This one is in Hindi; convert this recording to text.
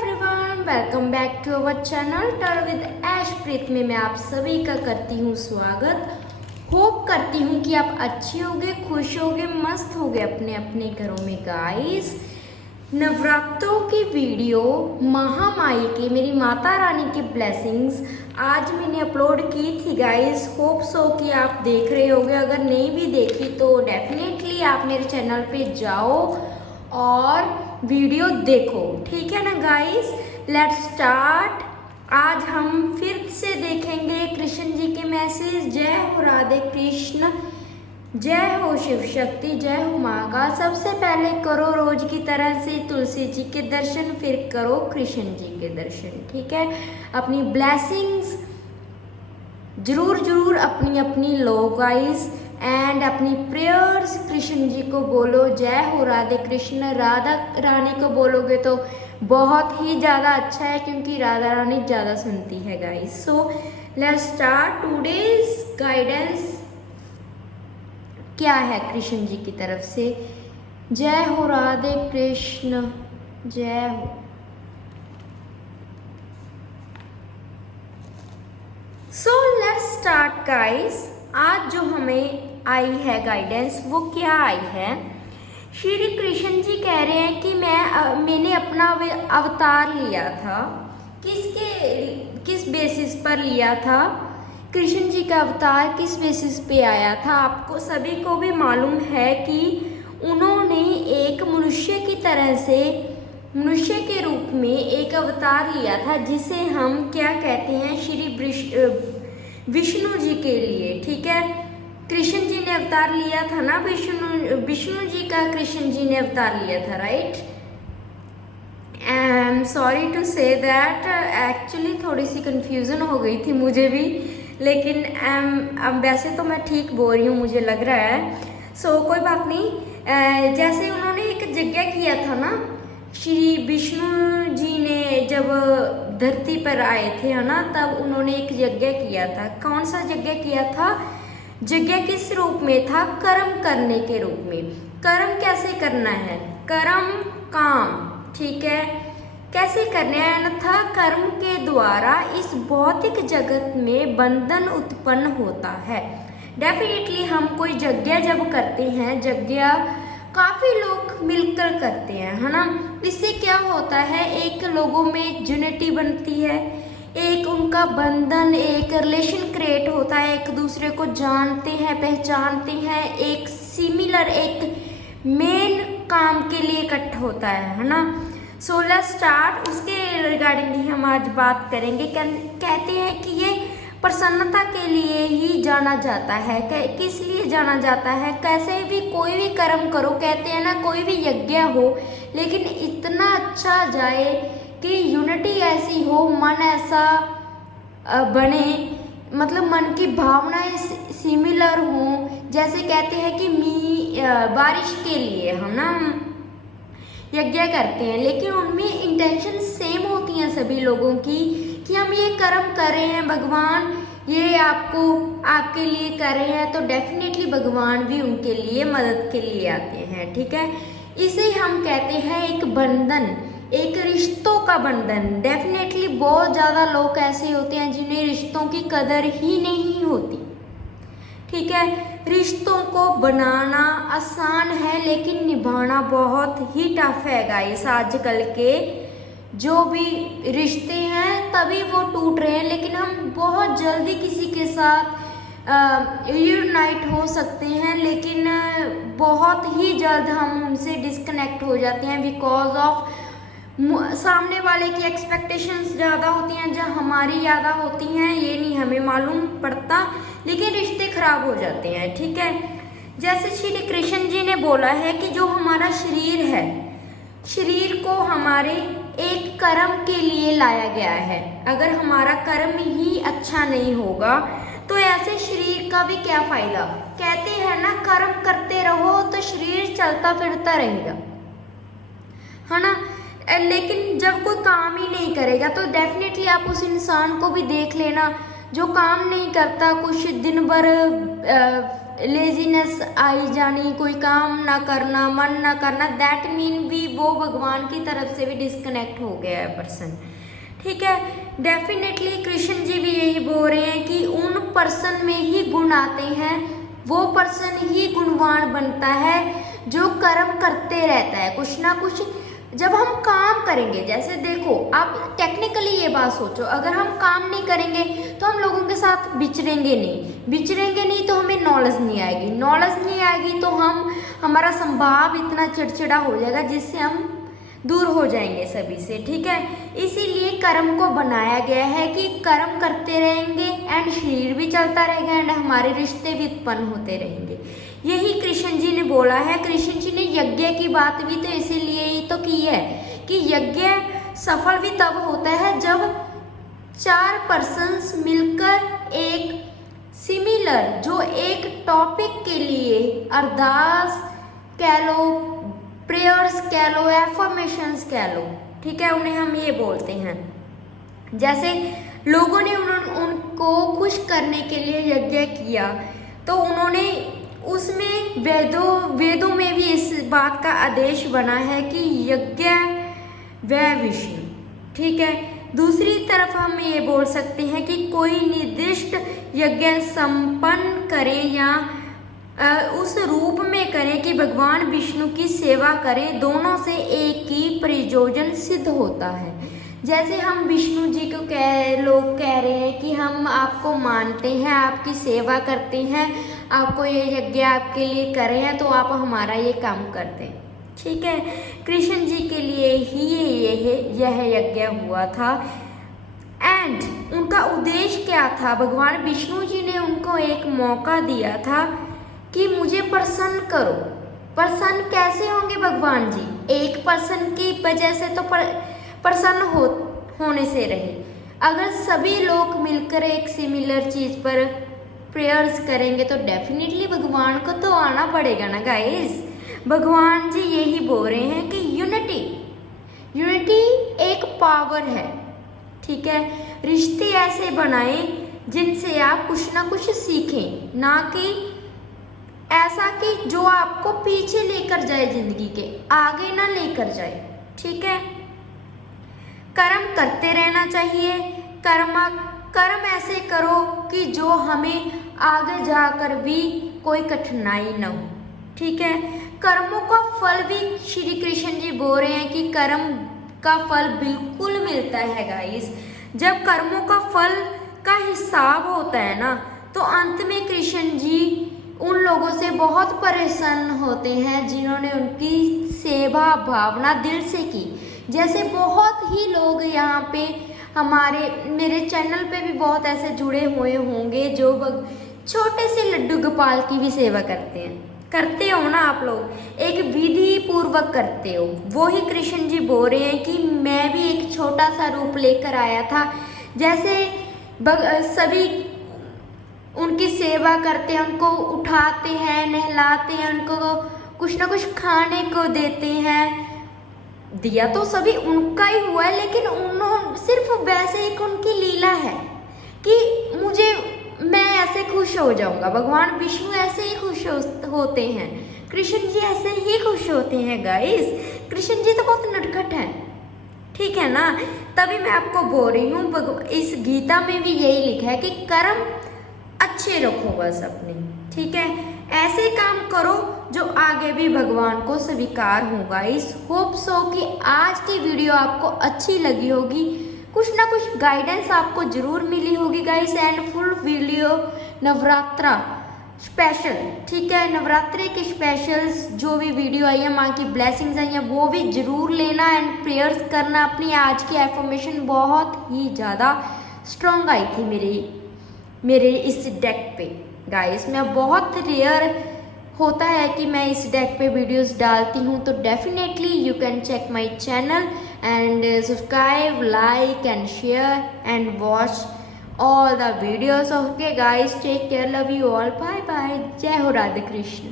Everyone, welcome back to our channel टर विद ऐशप्रीत में मैं आप सभी का करती हूँ स्वागत। होप करती हूँ कि आप अच्छे होगे, खुश होगे, मस्त होगे अपने अपने घरों में। गाइस, नवरात्रों की वीडियो महामाई के, मेरी माता रानी की ब्लेसिंग्स आज मैंने अपलोड की थी गाइस। होप सो कि आप देख रहे होगे। अगर नहीं भी देखी तो डेफिनेटली आप मेरे चैनल पे जाओ और वीडियो देखो, ठीक है ना गाइस। Let's start. आज हम फिर से देखेंगे कृष्ण जी के मैसेज। जय हो राधे कृष्ण, जय हो शिव शक्ति, जय हो महाकाल। सबसे पहले करो रोज की तरह से तुलसी जी के दर्शन, फिर करो कृष्ण जी के दर्शन, ठीक है। अपनी ब्लेसिंग्स जरूर अपनी अपनी लो गाइस, एंड अपनी प्रेयर्स कृष्ण जी को बोलो। जय हो राधे कृष्ण। राधा रानी को बोलोगे तो बहुत ही ज़्यादा अच्छा है, क्योंकि राधा रानी ज़्यादा सुनती है guys. So let's start today's guidance. क्या है कृष्ण जी की तरफ से। जय हो राधे कृष्ण, जय हो। So let's start guys. आज जो हमें आई है गाइडेंस वो क्या आई है। श्री कृष्ण जी कह रहे हैं कि मैंने अपना अवतार लिया था। किस बेसिस पर लिया था। कृष्ण जी का अवतार किस बेसिस पे आया था। आपको सभी को भी मालूम है कि उन्होंने एक मनुष्य की तरह से, मनुष्य के रूप में एक अवतार लिया था, जिसे हम क्या कहते हैं, श्री विष्णु जी के लिए, ठीक है। कृष्ण जी ने अवतार लिया था ना, विष्णु जी का कृष्ण जी ने अवतार लिया था, right. I am sorry to say that, actually थोड़ी सी कंफ्यूजन हो गई थी मुझे भी, लेकिन अब वैसे तो मैं ठीक बोल रही हूँ, मुझे लग रहा है। सो कोई बात नहीं। जैसे उन्होंने एक यज्ञ किया था ना, श्री विष्णु जी ने जब धरती पर आए थे, है ना, तब उन्होंने एक यज्ञ किया था। कौन सा यज्ञ किया था। यज्ञ किस रूप में था। कर्म करने के रूप में। कर्म कैसे करना है, कर्म काम, ठीक है, कैसे करना है। अन्यथा कर्म के द्वारा इस भौतिक जगत में बंधन उत्पन्न होता है। डेफिनेटली हम कोई यज्ञ जब करते हैं, यज्ञ काफी लोग मिलकर करते हैं, है ना। इससे क्या होता है, एक लोगों में यूनिटी बनती है, एक उनका बंधन, एक रिलेशन क्रिएट होता है, एक दूसरे को जानते हैं, पहचानते हैं, एक सिमिलर, एक मेन काम के लिए इकट्ठा होता है ना। So let's start. उसके रिगार्डिंग ही हम आज बात करेंगे। कहते हैं कि ये प्रसन्नता के लिए ही जाना जाता है। किस लिए जाना जाता है। कैसे भी कोई भी कर्म करो, कहते हैं ना, कोई भी यज्ञ हो, लेकिन इतना अच्छा जाए कि यूनिटी ऐसी हो, मन ऐसा बने, मतलब मन की भावनाएं सिमिलर हों। जैसे कहते हैं कि बारिश के लिए हम ना यज्ञ करते हैं, लेकिन उनमें इंटेंशन सेम होती हैं सभी लोगों की, कि हम ये कर्म कर रहे हैं, भगवान ये आपके लिए कर रहे हैं, तो डेफिनेटली भगवान भी उनके लिए मदद के लिए आते हैं, ठीक है। इसे हम कहते हैं एक बंधन, एक रिश्तों का बंधन। डेफिनेटली बहुत ज़्यादा लोग ऐसे होते हैं जिन्हें रिश्तों की कदर ही नहीं होती, ठीक है। रिश्तों को बनाना आसान है, लेकिन निभाना बहुत ही टफ है गाइस। आजकल के जो भी रिश्ते हैं तभी वो टूट रहे हैं, लेकिन हम बहुत जल्दी किसी के साथ यूनाइट हो सकते हैं, लेकिन बहुत ही जल्द हम उनसे डिस्कनेक्ट हो जाते हैं, बिकॉज ऑफ सामने वाले की एक्सपेक्टेशंस ज़्यादा होती हैं, जो हमारी ज़्यादा होती हैं, ये नहीं हमें मालूम पड़ता, लेकिन रिश्ते खराब हो जाते हैं, ठीक है। जैसे श्री कृष्ण जी ने बोला है कि जो हमारा शरीर है, शरीर को हमारे एक कर्म के लिए लाया गया है। अगर हमारा कर्म ही अच्छा नहीं होगा तो ऐसे शरीर का भी क्या फायदा। कहते हैं ना, कर्म करते रहो तो शरीर चलता फिरता रहेगा, है ना। लेकिन जब कोई काम ही नहीं करेगा तो डेफिनेटली आप उस इंसान को भी देख लेना, जो काम नहीं करता, कुछ दिन भर लेजीनेस आई जानी, कोई काम ना करना, मन ना करना, दैट मीन भी वो भगवान की तरफ से भी डिस्कनेक्ट हो गया है पर्सन। ठीक है, डेफिनेटली कृष्ण जी भी यही बोल रहे हैं कि उन पर्सन में ही गुण आते हैं, वो पर्सन ही गुणवान बनता है जो कर्म करते रहता है कुछ ना कुछ। जब हम काम करेंगे, जैसे देखो आप टेक्निकली ये बात सोचो, अगर हम काम नहीं करेंगे तो हम लोगों के साथ बिचरेंगे नहीं तो हमें नॉलेज नहीं आएगी तो हमारा स्वभाव इतना चिड़चिड़ा हो जाएगा जिससे हम दूर हो जाएंगे सभी से। ठीक है, इसीलिए कर्म को बनाया गया है कि कर्म करते रहेंगे एंड शरीर भी चलता रहेगा एंड हमारे रिश्ते भी उत्पन्न होते रहेंगे। यही कृष्ण जी ने बोला है। कृष्ण जी ने यज्ञ की बात भी तो इसीलिए ही तो की है कि यज्ञ सफल भी तब होता है जब 4 पर्सन्स मिलकर एक सिमिलर, जो एक टॉपिक के लिए अरदास कह लो, प्रेयर्स कह लो, एफर्मेशंस कह लो, ठीक है, उन्हें हम ये बोलते हैं। जैसे लोगों ने उनको खुश करने के लिए यज्ञ किया तो उन्होंने उसमें वेदों में भी इस बात का आदेश बना है कि यज्ञ व विष्णु। ठीक है, दूसरी तरफ हम ये बोल सकते हैं कि कोई निर्दिष्ट यज्ञ संपन्न करें या उस रूप में करें कि भगवान विष्णु की सेवा करें, दोनों से एक ही प्रयोजन सिद्ध होता है। जैसे हम विष्णु जी को लोग कह रहे हैं कि हम आपको मानते हैं, आपकी सेवा करते हैं, आपको ये यज्ञ आपके लिए कर रहे हैं तो आप हमारा ये काम कर दें। ठीक है, कृष्ण जी के लिए ही यह यज्ञ हुआ था एंड उनका उद्देश्य क्या था? भगवान विष्णु जी ने उनको एक मौका दिया था कि मुझे प्रसन्न करो। प्रसन्न कैसे होंगे भगवान जी? एक पर्सन की वजह से तो प्रसन्न होने से रहे। अगर सभी लोग मिलकर एक सिमिलर चीज पर प्रेयर्स करेंगे तो डेफिनेटली भगवान को तो आना पड़ेगा ना गाइस। भगवान जी यही बोल रहे हैं कि यूनिटी एक पावर है। ठीक है, रिश्ते ऐसे बनाएं जिनसे आप कुछ ना कुछ सीखें, ना कि ऐसा कि जो आपको पीछे लेकर जाए, जिंदगी के आगे ना लेकर जाए। ठीक है, कर्म करते रहना चाहिए। कर्म ऐसे करो कि जो हमें आगे जाकर भी कोई कठिनाई न हो। ठीक है, कर्मों का फल भी श्री कृष्ण जी बोल रहे हैं कि कर्म का फल बिल्कुल मिलता है गाइस। जब कर्मों का फल का हिसाब होता है ना तो अंत में कृष्ण जी उन लोगों से बहुत परेशान होते हैं जिन्होंने उनकी सेवा भावना दिल से की। जैसे बहुत ही लोग यहाँ पे मेरे चैनल पे भी बहुत ऐसे जुड़े हुए होंगे जो छोटे से लड्डू गोपाल की भी सेवा करते हो ना आप लोग, एक विधि पूर्वक करते हो। वो ही कृष्ण जी बोल रहे हैं कि मैं भी एक छोटा सा रूप लेकर आया था। जैसे सभी उनकी सेवा करते हैं, उनको उठाते हैं, नहलाते हैं, उनको कुछ ना कुछ खाने को देते हैं। दिया तो सभी उनका ही हुआ है, लेकिन उन्होंने सिर्फ वैसे एक उनकी लीला है कि मैं ऐसे खुश हो जाऊंगा। भगवान विष्णु ऐसे ही खुश होते हैं, कृष्ण जी ऐसे ही खुश होते हैं गाइस। कृष्ण जी तो बहुत नटखट हैं, ठीक है ना। तभी मैं आपको बोल रही हूँ, इस गीता में भी यही लिखा है कि कर्म अच्छे रखो बस अपने। ठीक है, ऐसे काम करो जो आगे भी भगवान को स्वीकार होगा। इस होप सो कि आज की वीडियो आपको अच्छी लगी होगी, कुछ ना कुछ गाइडेंस आपको जरूर मिली होगी guys. And full video Navratra special, ठीक है, नवरात्रि के स्पेशल्स जो भी वीडियो आई है, माँ की ब्लेसिंग्स आई हैं, वो भी जरूर लेना एंड प्रेयर्स करना अपनी। आज की एफर्मेशन बहुत ही ज़्यादा स्ट्रॉन्ग आई थी मेरे इस डेक पे गाइस। मैं बहुत रेयर होता है कि मैं इस डेक पे वीडियोस डालती हूँ, तो definitely you can check my channel and subscribe, like and share and watch all the videos. Okay guys, take care, love you all, bye bye, जय हो राधे कृष्ण।